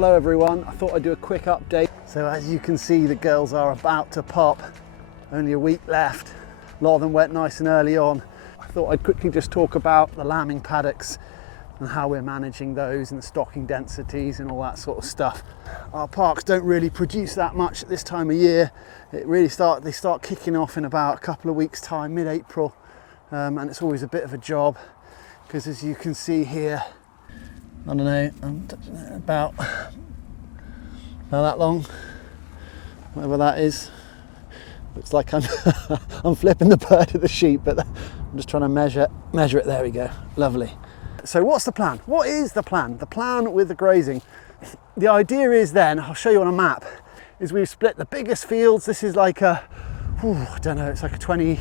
Hello everyone, I thought I'd do a quick update. So as you can see, the girls are about to pop. Only a week left. A lot of them went nice and early on. I thought I'd quickly just talk about the lambing paddocks and how we're managing those and the stocking densities and all that sort of stuff. Our parks don't really produce that much at this time of year. They start kicking off in about a couple of weeks time, mid-April, and it's always a bit of a job because as you can see here, I don't know, about that long, whatever that is. Looks like I'm I'm flipping the bird of the sheep, but I'm just trying to measure it. There we go, lovely. So what's the plan? What is the plan? The plan with the grazing. The idea is then, I'll show you on a map, is we've split the biggest fields. This is like a, I don't know, it's like a 20,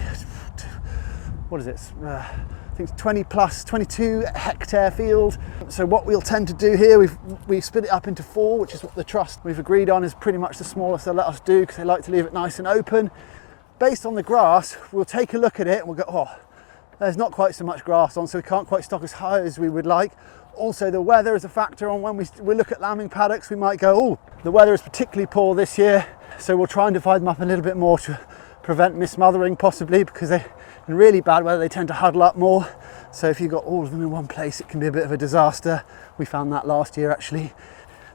what is it? I think it's 22 hectare field. So what we'll tend to do here, we split it up into 4, which is what the trust we've agreed on is pretty much the smallest they'll let us do because they like to leave it nice and open. Based on the grass, we'll take a look at it and we'll go, oh, there's not quite so much grass on, so we can't quite stock as high as we would like. Also, the weather is a factor on when we look at lambing paddocks. We might go, oh, the weather is particularly poor this year, so we'll try and divide them up a little bit more to prevent mismothering possibly, because they, in really bad weather, they tend to huddle up more. So if you've got all of them in one place, it can be a bit of a disaster. We found that last year actually.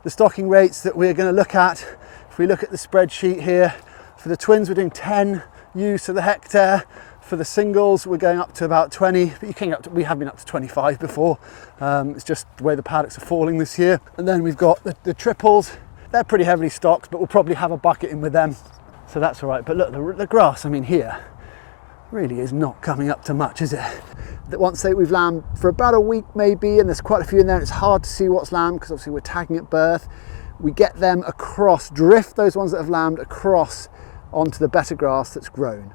The stocking rates that we're going to look at, if we look at the spreadsheet here, for the twins we're doing 10 ewes to the hectare. For the singles, we're going up to about 20, but you can get up to, we have been up to 25 before. It's just the way the paddocks are falling this year. And then we've got the triples. They're pretty heavily stocked, but we'll probably have a bucket in with them. So that's all right. But look, the grass, I mean, here really is not coming up to much, is it? That once we've lambed for about a week maybe, and there's quite a few in there, and it's hard to see what's lambed because obviously we're tagging at birth. We get them across, drift those ones that have lambed across onto the better grass that's grown.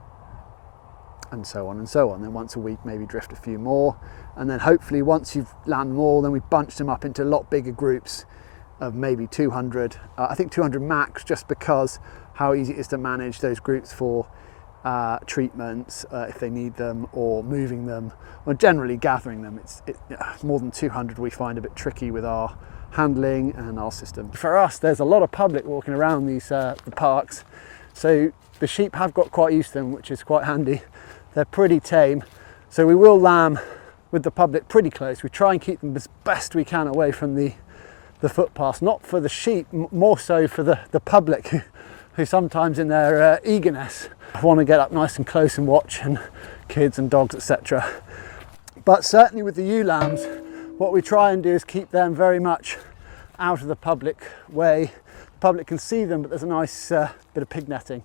And so on and so on. Then once a week, maybe drift a few more. And then hopefully once you've lambed them all, then we bunch them up into a lot bigger groups of maybe 200. I think 200 max, just because how easy it is to manage those groups for treatments if they need them, or moving them, or generally gathering them. More than 200 we find a bit tricky with our handling and our system. For us, there's a lot of public walking around these the parks. So the sheep have got quite used to them, which is quite handy. They're pretty tame, so we will lamb with the public pretty close. We try and keep them as best we can away from the footpaths, not for the sheep, more so for the public, who sometimes in their eagerness want to get up nice and close and watch, and kids and dogs, etc. But certainly with the ewe lambs, what we try and do is keep them very much out of the public way. The public can see them, but there's a nice bit of pig netting.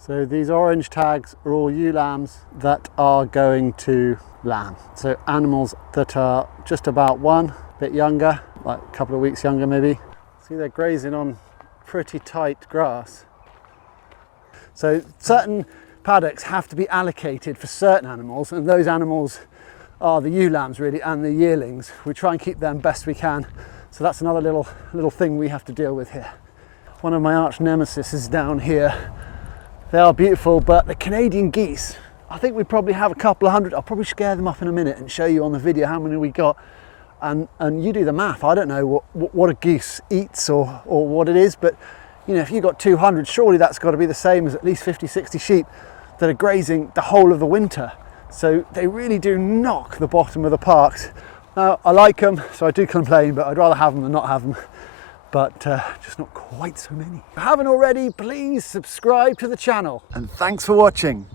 So these orange tags are all ewe lambs that are going to lamb. So animals that are just about one, bit younger, like a couple of weeks younger maybe. See, they're grazing on pretty tight grass. So certain paddocks have to be allocated for certain animals, and those animals are the ewe lambs really, and the yearlings. We try and keep them best we can. So that's another little thing we have to deal with here. One of my arch nemesis is down here. They are beautiful, but the Canadian geese, I think we probably have a couple of hundred. I'll probably scare them up in a minute and show you on the video how many we got. And you do the math. I don't know what a goose eats or what it is, but you know, if you've got 200, surely that's got to be the same as at least 50, 60 sheep that are grazing the whole of the winter. So they really do knock the bottom of the parks. Now, I like them, so I do complain, but I'd rather have them than not have them. But just not quite so many. If you haven't already, please subscribe to the channel. And thanks for watching.